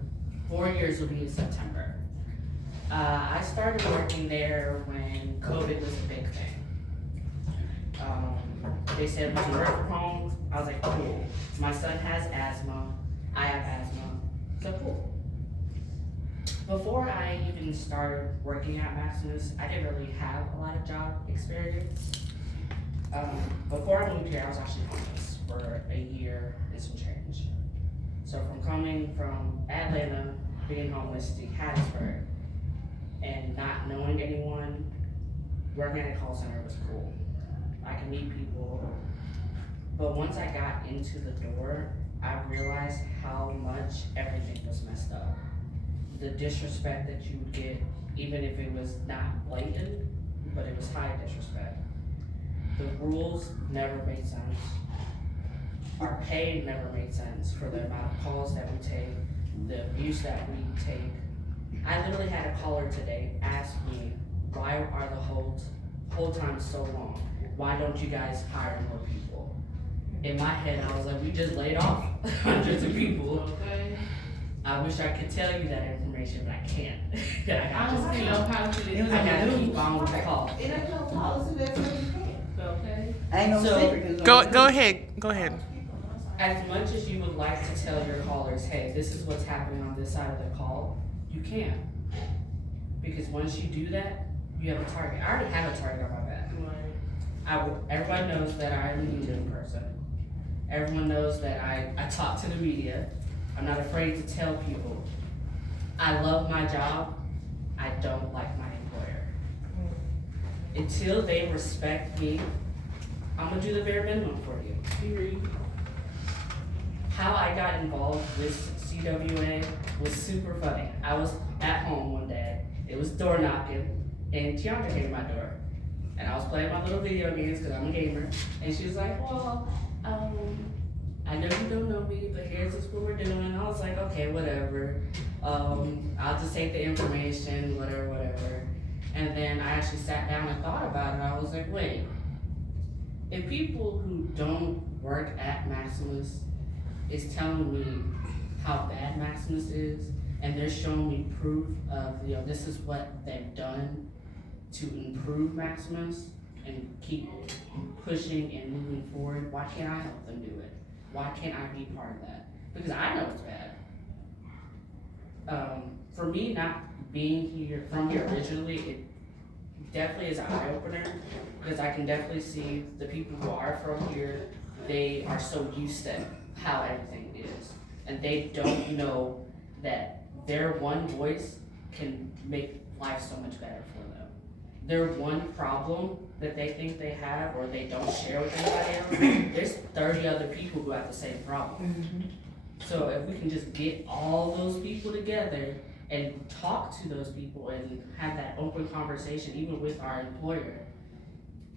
4 years, will be in September. I started working there when COVID was a big thing. They said we can work from home. I was like, cool. My son has asthma. I have asthma. So cool. Before I even started working at Maximus, I didn't really have a lot of job experience. Before I moved here, I was actually homeless for a year and some change. So from coming from Atlanta, being homeless to Hattiesburg, and not knowing anyone, working at a call center was cool. I could meet people, but once I got into the door, I realized how much everything was messed up. The disrespect that you would get, even if it was not blatant, but it was high disrespect. The rules never made sense. Our pay never made sense for the amount of calls that we take, the abuse that we take. I literally had a caller today ask me, why are the hold times so long? Why don't you guys hire more people? In my head, I was like, we just laid off hundreds of people. Okay. I wish I could tell you that information, but I can't. I don't see no policy. I gotta keep on with the call. It ain't no policy that says you can't. Okay. Ain't no So- secret. Go ahead. Go ahead. As much as you would like to tell your callers, hey, this is what's happening on this side of the call, you can't. Because once you do that, you have a target. I already have a target on my back. Everyone knows that I'm a media person. Everyone knows that I talk to the media. I'm not afraid to tell people. I love my job. I don't like my employer. Until they respect me, I'm gonna do the bare minimum for you. How I got involved with CWA was super funny. I was at home one day. It was door knocking, and Tiandra came to my door. And I was playing my little video games because I'm a gamer. And she was like, well, I know you don't know me, but here's what we're doing. And I was like, okay, whatever. I'll just take the information, whatever. And then I actually sat down and thought about it. I was like, wait, if people who don't work at Maximus is telling me how bad Maximus is, and they're showing me proof of, this is what they've done to improve Maximus and keep pushing and moving forward, why can't I help them do it? Why can't I be part of that? Because I know it's bad. For me not being from here originally, it definitely is an eye opener, because I can definitely see the people who are from here, they are so used to how everything is. And they don't know that their one voice can make life so much better for them. Their one problem that they think they have or they don't share with anybody else, there's 30 other people who have the same problem. So if we can just get all those people together and talk to those people and have that open conversation, even with our employer,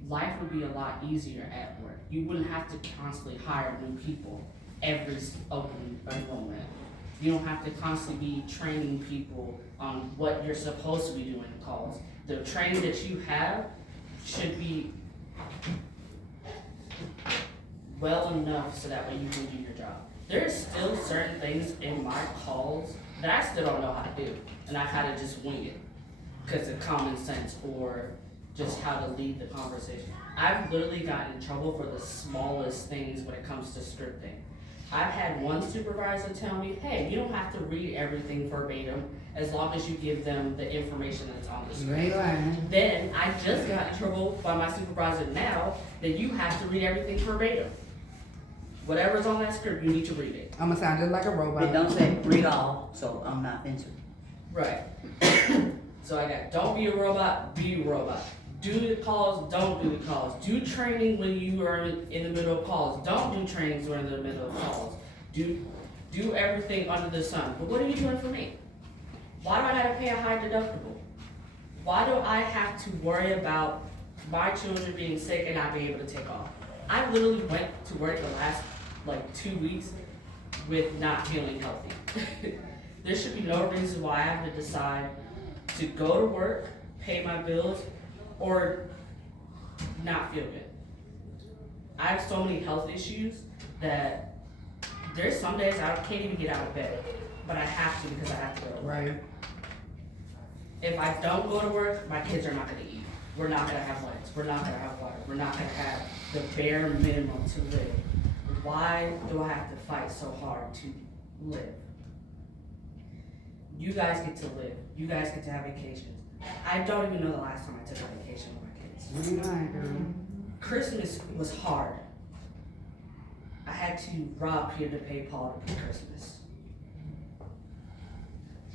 life would be a lot easier at work. You wouldn't have to constantly hire new people every open enrollment. You don't have to constantly be training people on what you're supposed to be doing in calls. The training that you have should be well enough so that way you can do your job. There's still certain things in my calls that I still don't know how to do, and I had to just wing it because of common sense or just how to lead the conversation. I've literally gotten in trouble for the smallest things when it comes to scripting. I've had one supervisor tell me, hey, you don't have to read everything verbatim as long as you give them the information that's on the script. Then I just got in trouble by my supervisor now that you have to read everything verbatim. Whatever's on that script, you need to read it. I'm gonna sound just like a robot. It don't say read all, so I'm not into it. Right. So I got, don't be a robot, be a robot. Do the calls, don't do the calls. Do training when you are in the middle of calls. Don't do trainings when you're in the middle of calls. Do everything under the sun. But what are you doing for me? Why do I gotta pay a high deductible? Why do I have to worry about my children being sick and not being able to take off? I literally went to work the last 2 weeks with not feeling healthy. There should be no reason why I have to decide to go to work, pay my bills, or not feel good. I have so many health issues that there's some days I can't even get out of bed, but I have to because I have to go to work. Right. If I don't go to work, my kids are not gonna eat. We're not gonna have lights. We're not gonna have water. We're not gonna have the bare minimum to live. Why do I have to fight so hard to live? You guys get to live. You guys get to have vacations. I don't even know the last time I took a vacation with my kids. What are you lying, girl? Christmas was hard. I had to rob Peter to pay Paul to pay Christmas.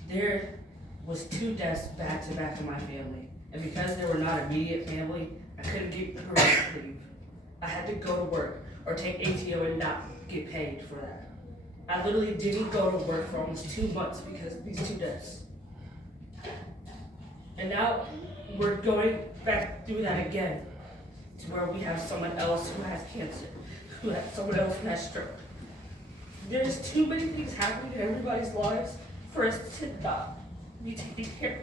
There was 2 deaths back to back in my family. And because they were not immediate family, I couldn't get parental leave. I had to go to work or take ATO and not get paid for that. I literally didn't go to work for almost 2 months because of these 2 deaths. And now we're going back through that again to where we have someone else who has cancer, someone else who has stroke. There's too many things happening in everybody's lives for us to not be taken care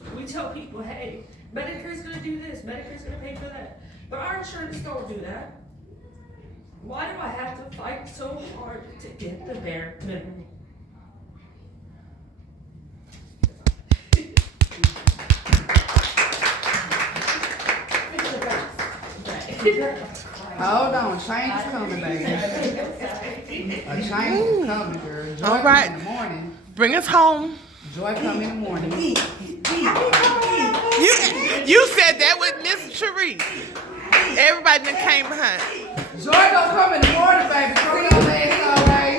of. We tell people, hey, Medicare's gonna do this, Medicare's gonna pay for that. But our insurance don't do that. Why do I have to fight so hard to get the bare minimum? Hold on, change is coming, baby. A change is coming, girl. Joy All right. come in the morning. Bring us home. Joy come in the morning. You said that with Miss Cherie. Everybody that came behind. Joy gonna come in the morning, baby. Come on, ladies, all right?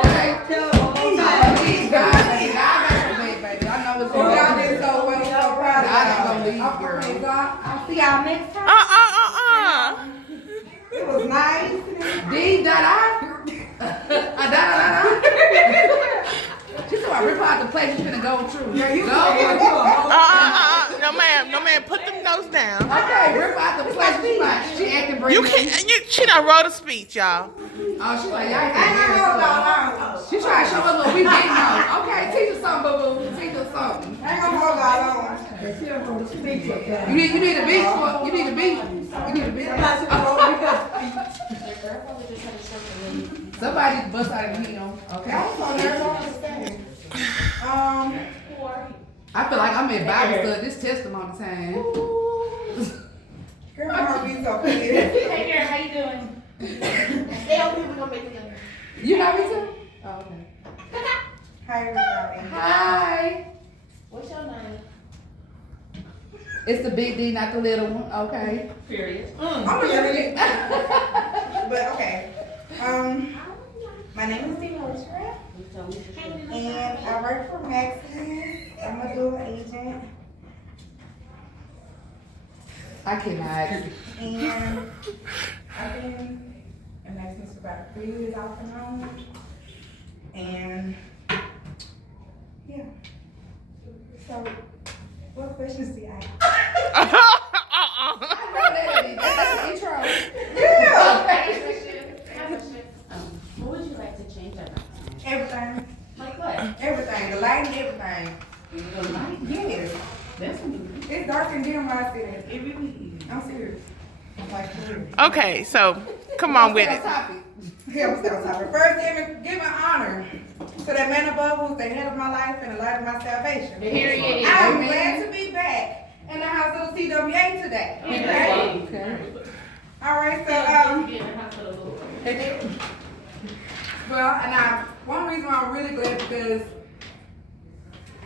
Okay. These guys, baby. I know it's all y'all did so well. So proud. I don't believe, girl. I'll see y'all next time. It was nice. She said, I rip out the place you're gonna go through. Yeah, you go. No ma'am, put them notes down. Okay, rip out the place. She acting brave. You can't, she done wrote a speech, y'all. Oh, she's like, y'all ain't She trying to show us what we didn't know. Okay, teach us something, boo-boo. Teach us something. I ain't gonna hold y'all on. You need a beat for it. You need a beat. Their grandfather just had a stroke and then Somebody bust out of him. Okay. I'm so nervous on the stage. I feel like I'm in Bible study. This testimony time. Girl, my heart beats so quick. Hey girl, how you doing? Stay over here, we're gonna make it together. You know me too? Oh, okay. Hi, everybody. Hi. What's your name? It's the big D, not the little one. Okay. Period. I'm gonna get it. But okay. My name is Demetria, and I work for Maximus. I'm a dual agent, I cannot. and I've been in Maximus for about 3 years off and on. And yeah. So, what questions do you have? That's the intro. What would you like to change about Maximus? Everything. Like what? Everything. The lighting, everything. The light? Yes. That's It's dark and dim when I sit in it. It really is. I'm serious. I'm like, for real. Okay, so come on with it. Yeah, I'm still talking. First, giving honor to that man above who's the head of my life and the light of my salvation. Period. I'm glad to be back in the house of the CWA today. Okay? All right, so, well, and one reason why I'm really glad because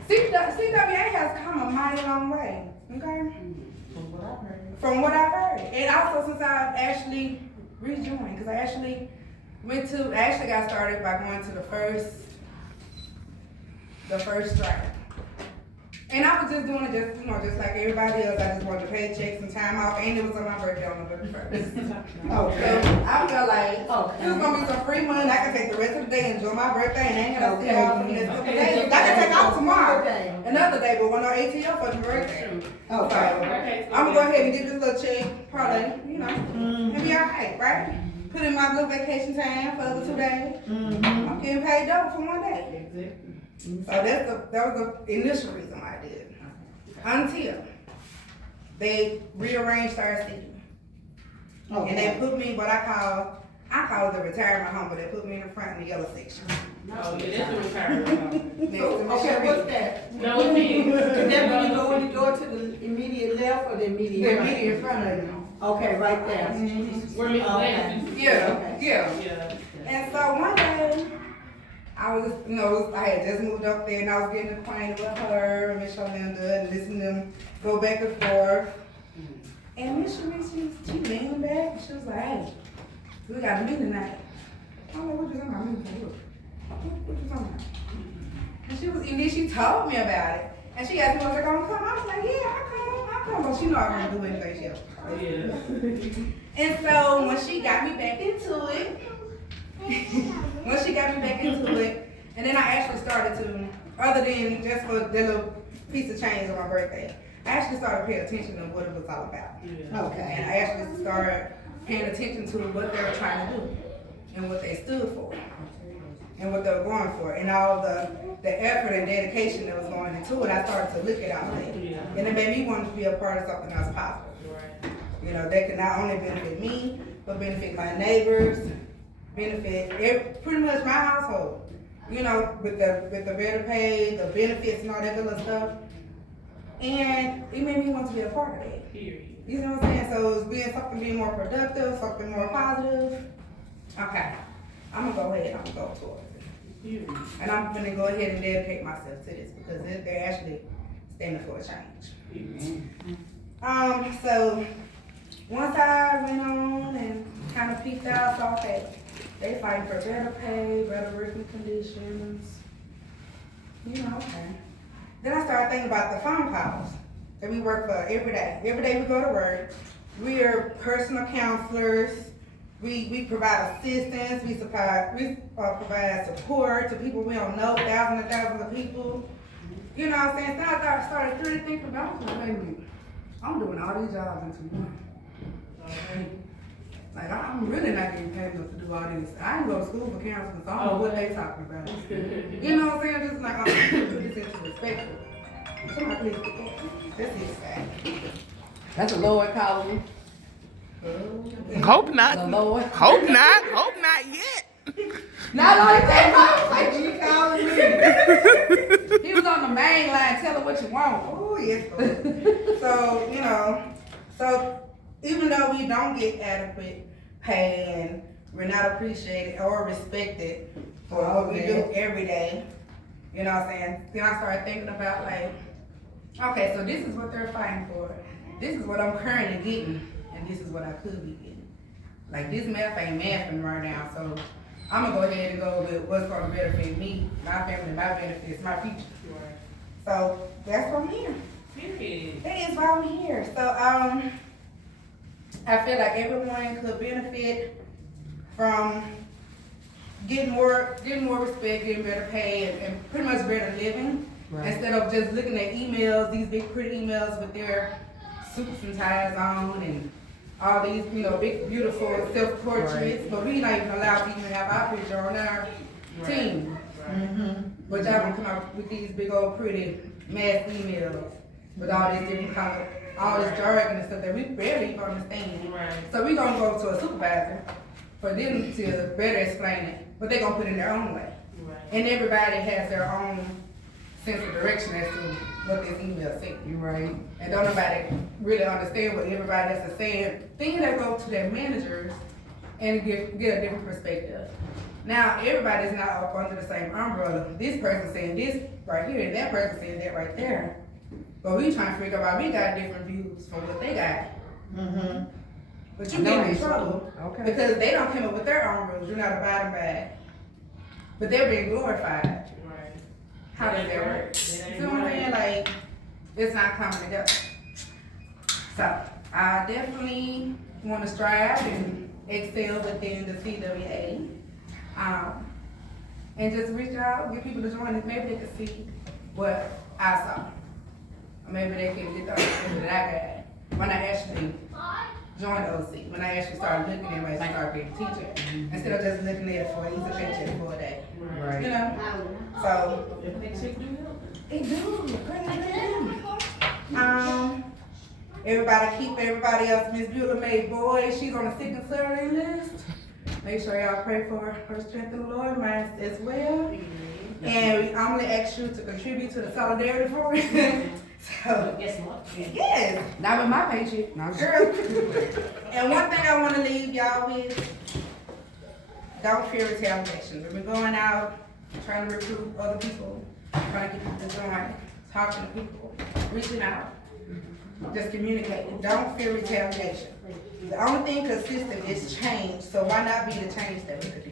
CWA has come a mighty long way, okay? From what I've heard. And also since I've actually rejoined, because I actually got started by going to the first strike. And I was just doing it just like everybody else. I just wanted to pay checks and time off, and it was on my birthday on November 1st. Okay. So I felt like it was gonna be some free money. I could take the rest of the day, enjoy my birthday, and I ain't gonna stay off from this couple days. I can take off tomorrow, another day, but when no ATO for the birthday. Okay. I'm gonna go ahead and get this little check, probably, and be alright, right? Put in my little vacation time for the other 2 days. I'm getting paid double for 1 day. So that was the initial reason why I did it. Until they rearranged our seating. And they put me what I call it the retirement home, but they put me in the front in the yellow section. Oh, yeah, that's the retirement home. Okay, what's that? No, it means. Is that when you go to the immediate left or the immediate The right? immediate front of you. Okay, right there. We're Miss Okay. Lance. Yeah. Yeah. And so one day, I was, I had just moved up there and I was getting acquainted with her and Miss Yolinda and listening to them go back and forth. And Miss Sharice, she leaned back and she was like, hey, we got a meeting tonight. I'm like, what you talking about? What you talking about? And then she told me about it. And she asked me, was I gonna come? I was like, yeah, I'll come. But she know I won't do anything else. Yeah. And so when she got me back into it, and then I actually started to, other than just for that little piece of change on my birthday, I actually started paying attention to what it was all about. Yeah. Okay. And I actually started paying attention to what they were trying to do and what they stood for and what they were going for and all the effort and dedication that was going into it. I started to look at all that. Yeah. And it made me want to be a part of something else positive. Right. That could not only benefit me, but benefit my neighbors, benefit pretty much my household. With the better pay, the benefits and all that good stuff. And it made me want to be a part of that. Period. You know what I'm saying? So it's being more productive, something more positive. Okay. I'm gonna go ahead, I'm gonna go towards it. Period. And I'm gonna go ahead and dedicate myself to this because they're actually standing for a change. So once I went on and kind of peeked out, saw that they fighting for better pay, better working conditions. Okay. Then I started thinking about the phone calls that we work for every day. Every day we go to work. We are personal counselors. We provide assistance. We provide support to people we don't know, thousands and thousands of people. You know what I'm saying? So I started really thinking about, wait a minute, I'm doing all these jobs into one. Like, I'm really not getting paid enough to do all this. I didn't go to school for counseling, so I don't know what they talking about. You know what I'm saying? Just like, I'm gonna put this into perspective. Somebody please get that. That's his fact. That's the Lord calling me. Hope not. The Lord. Hope not. Hope not yet. Not only that, I was like, She calling me. he was on the main line, tell her what you want. Oh, yes, Lord. So, you know, so even though we don't get adequate pay and we're not appreciated or respected for what we do every day, you know what I'm saying? Then I started thinking about like, okay, so this is what they're fighting for. This is what I'm currently getting, and this is what I could be getting. Like this math ain't mathing right now, so I'm gonna go ahead and go with what's gonna benefit me, my family, my benefits, my future. So that's why I'm here. Period. That is why I'm here. So I feel like everyone could benefit from getting more respect, getting better pay, and pretty much better living. Right. Instead of just looking at emails, these big pretty emails with their suits and ties on and all these, you know, big beautiful self-portraits, Right. but we not even allowed to even have our picture on our team. But y'all gonna come out with these big old pretty mass emails with all these different color, all this jargon and stuff that we barely even understand. Right. So we gonna go to a supervisor for them to better explain it, but they gonna put it in their own way. Right. And everybody has their own sense of direction as to what this email says. You're right. And don't nobody really understand what everybody else is saying. Then they go to their managers and get a different perspective. Now, everybody's not up under the same umbrella. This person saying this right here, and that person saying that right there. But we trying to figure out why we got different views from what they got. But you get in trouble because they don't come up with their own rules. You're not abiding by it. But they're being glorified. Right. How does that work? You see what I'm saying? Like, it's not coming together. So, I definitely want to strive and excel within the CWA. And just reach out, get people to join us. Maybe they can see what I saw. Or maybe they can get the understanding that I got when I actually joined the OC. When I actually started looking at ways to start being a teacher. Instead of just looking at it for an easy paycheck for a day. Right. You know? So, They do. everybody keep everybody else. Miss Beulah May Boyd, she's on the sick and survey list. Make sure y'all pray for her strength in the Lord, mine as well. And I'm gonna ask you to contribute to the solidarity fund. So, Guess what? yes, Not with my paycheck. No, girl. And one thing I wanna leave y'all with, don't fear retaliation. We've been going out, trying to recruit other people, trying to get people to join, talking to people, reaching out, just communicating. Don't fear retaliation. The only thing consistent is change, so why not be the change that we could do?